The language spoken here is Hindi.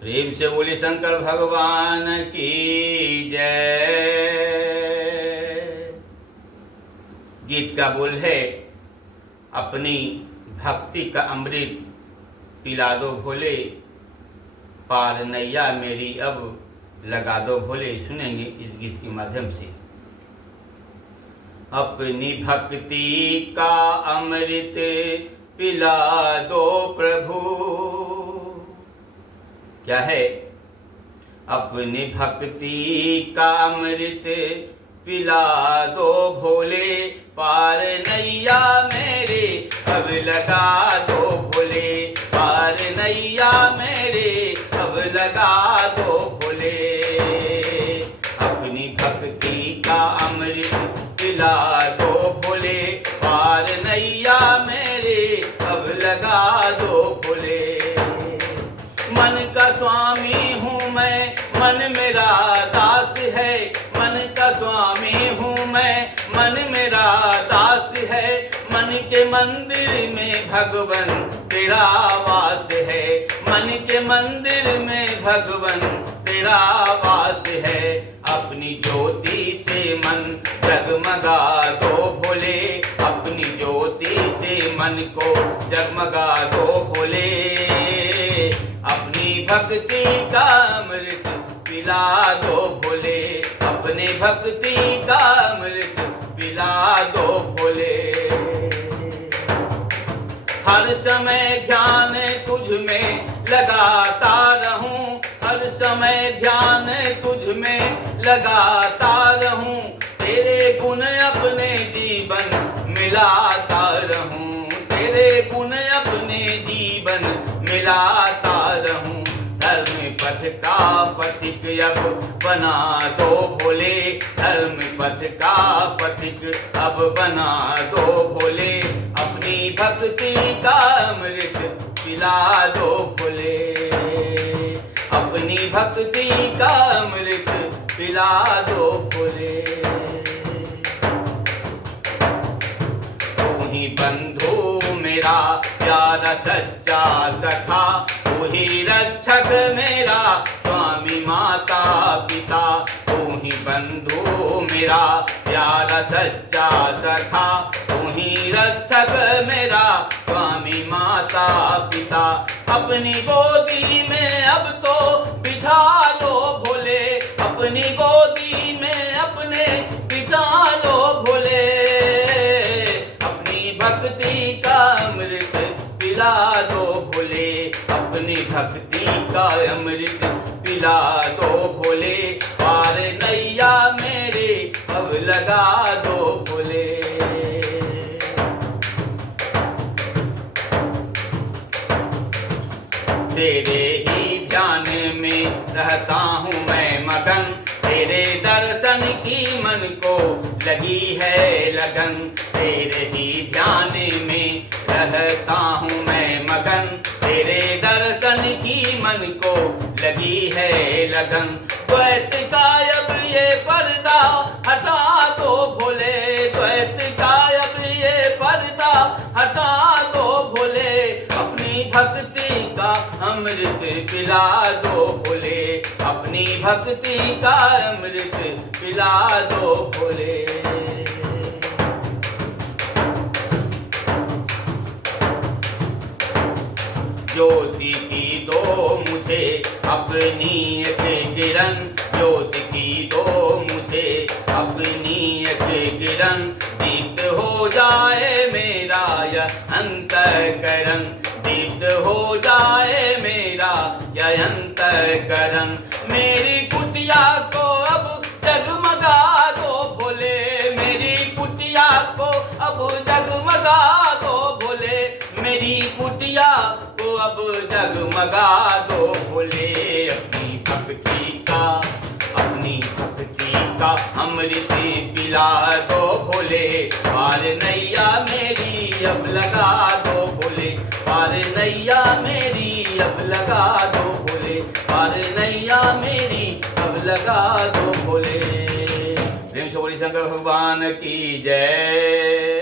प्रेम से बोले शंकर भगवान की जय। गीत का बोल है, अपनी भक्ति का अमृत पिला दो भोले, पार नैया मेरी अब लगा दो भोले। सुनेंगे इस गीत के माध्यम से। अपनी भक्ति का अमृत पिला दो प्रभु। क्या है? अपनी भक्ति का अमृत पिला दो भोले, पार नैया मेरे अब लगा दो भोले, पार नैया मेरे अब लगा दो भोले। अपनी भक्ति का अमृत पिला दो भोले, पार नैया मेरे अब लगा दो भोले। मन का स्वामी हूँ मैं, मन मेरा दास है, मन का स्वामी हूँ मैं, मन मेरा दास है। मन के मंदिर में भगवन तेरा वास है, मन के मंदिर में भगवन तेरा वास है। अपनी ज्योति से मन जगमगा दो भोले, अपनी ज्योति से मन को जगमगा दो भोले। अपनी भक्ति का अमृत पिला दो भोले, अपने भक्ति का अमृत पिला दो भोले। हर समय ध्यान तुझ में लगाता रहूं, हर समय ध्यान तुझ में लगाता रहूं। तेरे गुण अपने जीवन मिलाता रहूं, तेरे गुण अपने जीवन मिलाता रहूं। धर्म पथ का पथिक अब बना दो भोले, धर्म पथ का पथिक अब बना दो भोले। अपनी भक्ति का अमृत पिला दो भोले, अपनी भक्ति का अमृत पिला दो भोले। तू ही बंधु मेरा प्यारा सच्चा सखा, तू ही रक्षक मेरा स्वामी माता पिता। तू ही बंधु मेरा प्यारा सच्चा सखा, तू ही रक्षक मेरा स्वामी माता पिता। अपनी गोदी में अब तो बिठा लो भोले, अपनी गोदी में अपने बिठा लो भोले। अपनी भक्ति का अमृत पिला दो भोले, अपनी भक्ति का अमृत पिला दो भोले। पार नैया मेरे अब लगा दो भोले। तेरे ही ध्यान में रहता हूँ मैं मगन, तेरे दर्शन की मन को लगी है लगन। तेरे ही ध्यान में रहता हूँ मैं मगन, तेरे दर्शन की मन को लगी है लगन। द्वैत का अब ये पर्दा हटा दो भोले, द्वैत का अब ये पर्दा हटा दो भोले। अपनी भक्ति का अमृत पिला दो भोले, अपनी भक्ति का अमृत पिला दो भोले। ज्योति की दो मुझे अपनी किरण, ज्योति की दो मुझे अपनी किरण। दीप्त हो जाए मेरा यह अंतःकरण, दीप्त हो जाए मेरा यह अंतःकरण। मेरी कुटिया को अब जगमगा दो भोले, मेरी कुटिया को अब जगमगा दो भोले। मेरी कुटिया को अब जगमगा दो भोले। अपनी भक्ति का, अपनी भक्ति का अमृत पिला दो भोले। पार नैया मेरी अब लगा दो भोले, पार नैया मेरी अब लगा दो भोले, पार नैया मेरी अब लगा दो भोले। प्रेम से बोलिए शंकर भगवान की जय।